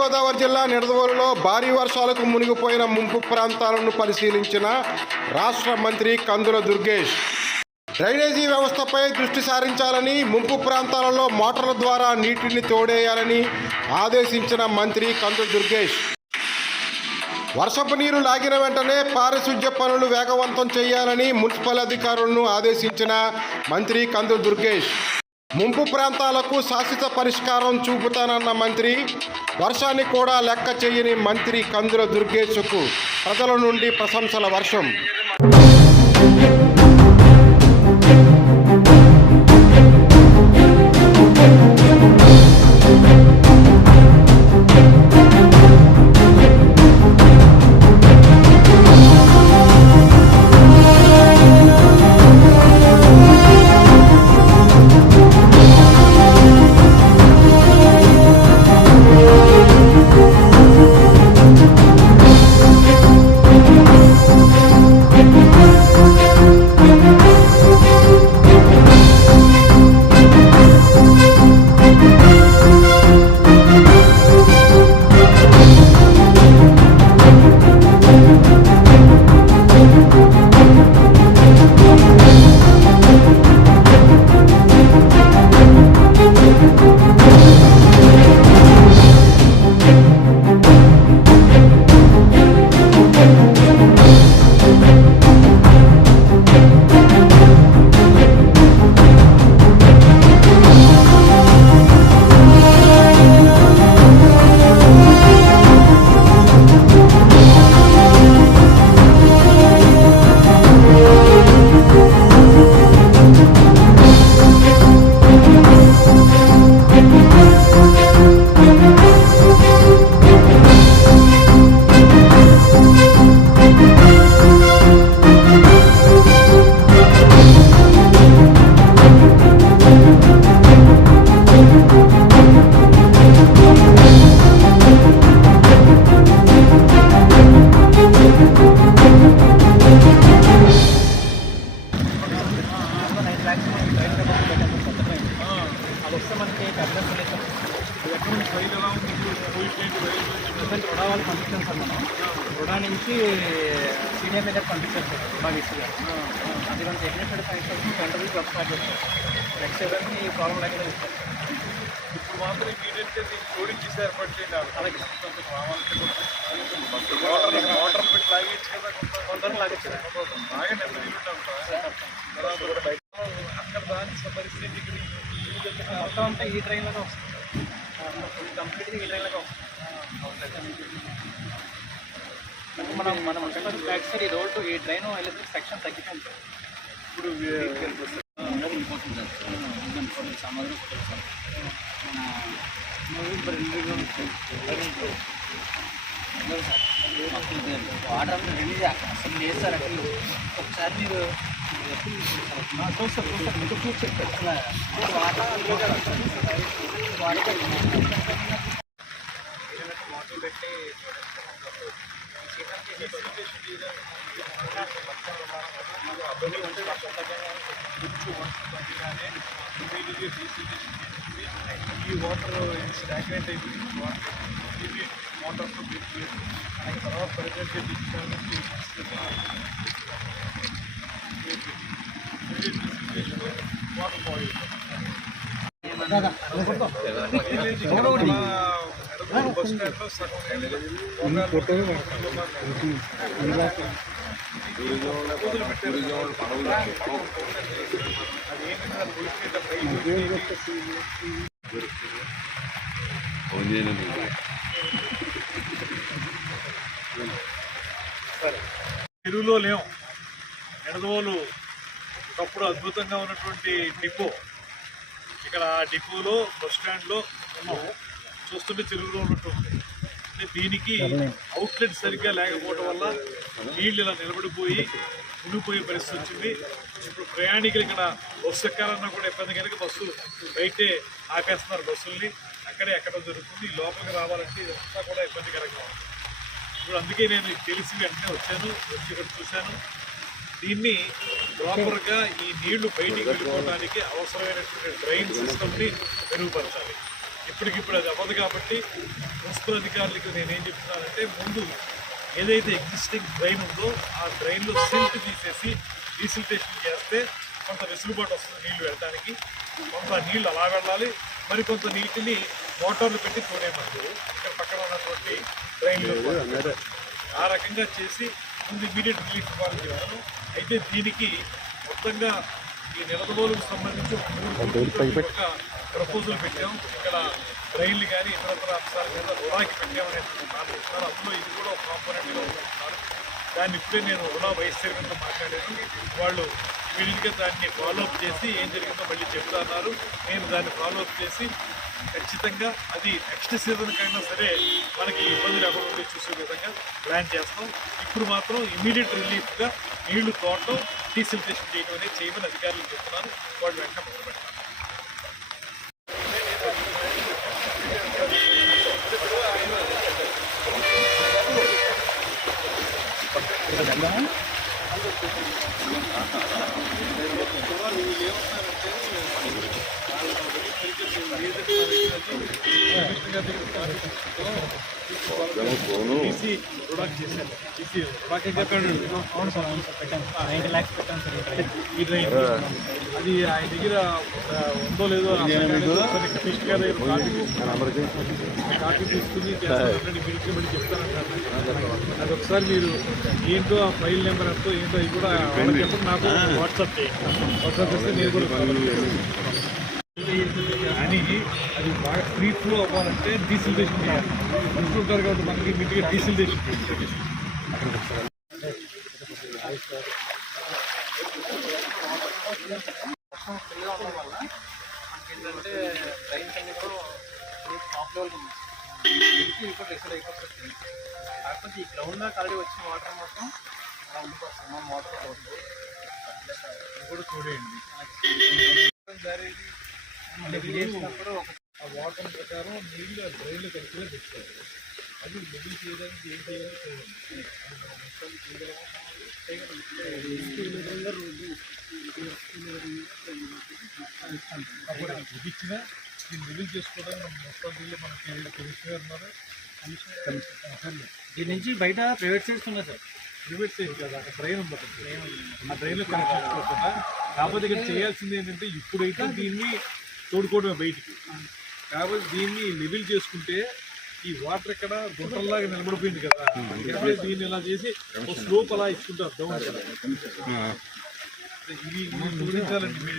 తూర్పుగోదావరి జిల్లా నిడదవోలులో భారీ వర్షాలకు మునిగిపోయిన ముంపు ప్రాంతాలను పరిశీలించిన రాష్ట్ర మంత్రి కందుల దుర్గేష్ డ్రైనేజీ వ్యవస్థపై దృష్టి సారించాలని, ముంపు ప్రాంతాలలో మోటార్ల ద్వారా నీటిని తోడేయాలని ఆదేశించిన మంత్రి కందుల దుర్గేష్ వర్షపు నీరు లాగిన వెంటనే పారిశుధ్య పనులు వేగవంతం చేయాలని మున్సిపల్ అధికారులను ఆదేశించిన మంత్రి కందుల దుర్గేష్ ముంపు ప్రాంతాలకు శాశ్వత పరిష్కారం చూపుతానన్న మంత్రి వర్షాన్ని కూడా లెక్క చేయని మంత్రి కందుల దుర్గేష్కు ప్రజల నుండి ప్రశంసల వర్షం. రుణాలు పంపించాం సార్. మనం రుణా నుంచి సీనియర్ దగ్గర పంపించాం సార్. బాగా ఇసుగా అది మనం టెక్నికల్ ఫైనాన్స్ సెంటర్ నుంచి స్టార్ట్ చేస్తాం. నెక్స్ట్ ఎవరికి ఈ ప్రాబ్లం లేకుండా ఇస్తాం. ఇప్పుడు మాత్రం ఇమీడియట్గా స్టోరేజ్ చేసి ఏర్పాటు చేయండి. అలాగే వాటర్ పెట్టి లాగేచ్చు కదా, కొందరు లాగచ్చు కదా, బాగా నెమ్మది ఉంటాం తర్వాత కూడా బయట అక్కడ దాని పరిస్థితి ఇక్కడ మొత్తం అంతా ఈ ట్రైన్లోనే వస్తుంది. కంప్లీట్గా ఈ ట్రైన్లోనే వస్తుంది. మనం మనం బ్యాక్ సైడ్ ఈ రోడ్డు ఈ ట్రైన్ ఎలక్ట్రిక్ సెక్షన్ తగ్గిపోయింది సార్. ఇప్పుడు ఇంపార్టెంట్ సార్ సమాధానం సార్. వాటర్ అంతా రిలీజ్ అసలు లేదు సార్. అసలు ఒకసారి మీరు వాటర్ పెట్టి ఈ వాటర్ స్టాగ్నేట్ అయిపోయింది. వాటర్తో పెట్టి తర్వాత పరిగెత్తే వాటర్ బాయిల్ బస్ స్టాండ్లో సగం చెరువులో లేవు. నిడదవోలు ఒకప్పుడు అద్భుతంగా ఉన్నటువంటి డిపో, ఇక్కడ డిపోలో బస్ స్టాండ్లో ఉన్నాము. చూస్తుంటే చెరువులో ఉన్నట్టుంది. దీనికి అవుట్లెట్ సరిగ్గా లేకపోవడం వల్ల నీళ్ళు ఇలా నిలబడిపోయి మునిగిపోయే పరిస్థితి వచ్చింది. ఇప్పుడు ప్రయాణికులు ఇక్కడ బస్సు ఎక్కాలన్నా కూడా ఇబ్బంది కనుక బస్సు బయటే ఆపేస్తున్నారు. బస్సుల్ని అక్కడే ఎక్కడం జరుగుతుంది. లోపలికి రావాలంటే ఇదంతా కూడా ఇబ్బందికరంగా ఉంది. ఇప్పుడు అందుకే నేను తెలిసి వెంటనే వచ్చాను, వచ్చి ఇక్కడ చూశాను. దీన్ని ప్రాపర్గా ఈ నీళ్లు బయటికి వెళ్ళిపోవడానికి అవసరమైనటువంటి డ్రైన్ సిస్టమ్ని మెరుగుపరచాలి. ఇప్పటికిప్పుడు అది అవ్వదు కాబట్టి మున్సిపల్ అధికారులకు నేనేం చెప్తున్నానంటే ముందు ఏదైతే ఎగ్జిస్టింగ్ డ్రైన్ ఉందో ఆ డ్రైన్లో సిల్ట్ తీసేసి డీసిల్టేషన్ చేస్తే కొంత వెసులుబాటు వస్తుంది నీళ్లు వెళ్ళడానికి. కొంత నీళ్ళు అలా వెళ్ళాలి, మరి కొంత నీటిని మోటార్లు పెట్టి తోడేయమంటారు ఇక్కడ పక్కన ఉన్నటువంటి డ్రైన్లు. ఆ రకంగా చేసి ముందు ఇమీడియట్ రిలీఫ్ ఇవ్వాలని చెప్పాను. అయితే దీనికి మొత్తంగా ఈ నిలదవోలుకు సంబంధించి ఒక ప్రపోజల్ పెట్టాం. ఇక్కడ రైళ్లు కానీ ఇతరత్ర అంశాల మీద రుణాకి పెట్టామనేటువంటి నాలుగు ఇస్తున్నారు. అందులో ఇది కూడా ఒక కాంపోనెంట్గా ఉంటున్నారు. దాన్ని ఇప్పుడే నేను రుణా వైస్ చైర్మన్తో మాట్లాడాను. వాళ్ళు ఇమీడియట్గా దాన్ని ఫాలోఅప్ చేసి ఏం జరిగిందో మళ్ళీ చెప్తున్నారు. నేను దాన్ని ఫాలోఅప్ చేసి ఖచ్చితంగా అది నెక్స్ట్ సీజన్కైనా సరే మనకి ఇబ్బంది లేకుండా చూసే విధంగా ప్లాన్ చేస్తాం. ఇప్పుడు మాత్రం ఇమీడియట్ రిలీఫ్గా నీళ్లు తోటం డీసిల్టేషన్ చేయడం అనేది చేయమని అధికారులు చెప్తున్నారు. వాళ్ళు వెంటనే మొదలు పెడతారు. అవును సార్, పెట్టాను. 90 lakhs పెట్టాను సార్ ఈ డ్రైన్. అది ఆయన దగ్గర ఉందో లేదో కృష్ణ గారి దగ్గర కాపీ తీసుకుని మీటింగ్ మళ్ళీ చెప్తానంటారు. అది ఒకసారి మీరు ఏంటో ఆ ఫైల్ నెంబర్ ఎంతో ఏంటో అవి కూడా చెప్పండి, నాకు వాట్సాప్ చేస్తే నేను కూడా అని అది బాగా ఫ్రీ ఫ్లో అవ్వాలంటే డీసిల్టేషన్ చేయాలి. మనుషులు ఉంటారు కాబట్టి మనకి మీటిగా డీసిల్టేషన్ వర్షం ఫ్రీగా ఉండడం వల్ల మనకి ఏంటంటే డ్రైన్స్ అన్ని కూడా టాప్ లెవెల్ ఇప్పుడు రెసిడ్ అయిపోతుంది. కాకపోతే ఈ గ్రౌండ్ దాకా ఆల్రెడీ వచ్చిన వాటర్ మొత్తం అలా ఉండిపోతుంది. మోటార్ పోతుంది కూడా చూడండి. చేసినప్పుడు ఒక ఆ వాటర్ ప్రకారం నీళ్ళు ఆ డ్రైన్లో కలిసిగా తెచ్చుకోవాలి. అది మిగిలి చేయడానికి ఏం చేయాలో చూడండి. అప్పుడు ఇచ్చిన దీన్ని మిగిలి చేసుకోవడానికి మనం మొత్తం నీళ్ళు మనకి కమిషనర్ ఉన్నారు. దీని నుంచి బయట ప్రైవేట్ సైడ్స్ ఉన్నాయి సార్. ప్రైవేట్ సైడ్ కాదు, అక్కడ డ్రైన్ ఉంది. ఆ డ్రైన్లో కనెక్ట్ చేసుకోకుండా కాకపోతే ఇక్కడ చేయాల్సింది ఏంటంటే ఇప్పుడైతే దీన్ని తోడుకోవడమే బయటికి. కాబట్టి దీన్ని లెవెల్ చేసుకుంటే ఈ వాటర్ ఇక్కడ గుంటల్లాగా నిలబడిపోయింది కదా, ఇక్కడే దీన్ని ఇలా చేసి ఒక స్లోప్ అలా ఇచ్చుకుంటారు డౌన్ కదా. ఇది జోడించాలండి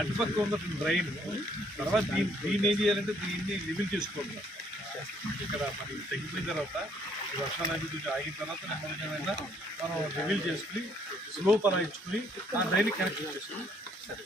అటుపక్క ఉన్న డ్రైన్. తర్వాత దీన్ని ఏం చేయాలంటే దీన్ని లెవెల్ చేసుకోవాలి. ఇక్కడ మనకి తగ్గిపోయిన తర్వాత వర్షాలు అనేది కొంచెం ఆగిన తర్వాత నెమ్మదిగా మనం లెవెల్ చేసుకుని స్లోప్ అలా ఇచ్చుకుని ఆ డ్రైన్ కనెక్ట్ చేసుకుని సరే.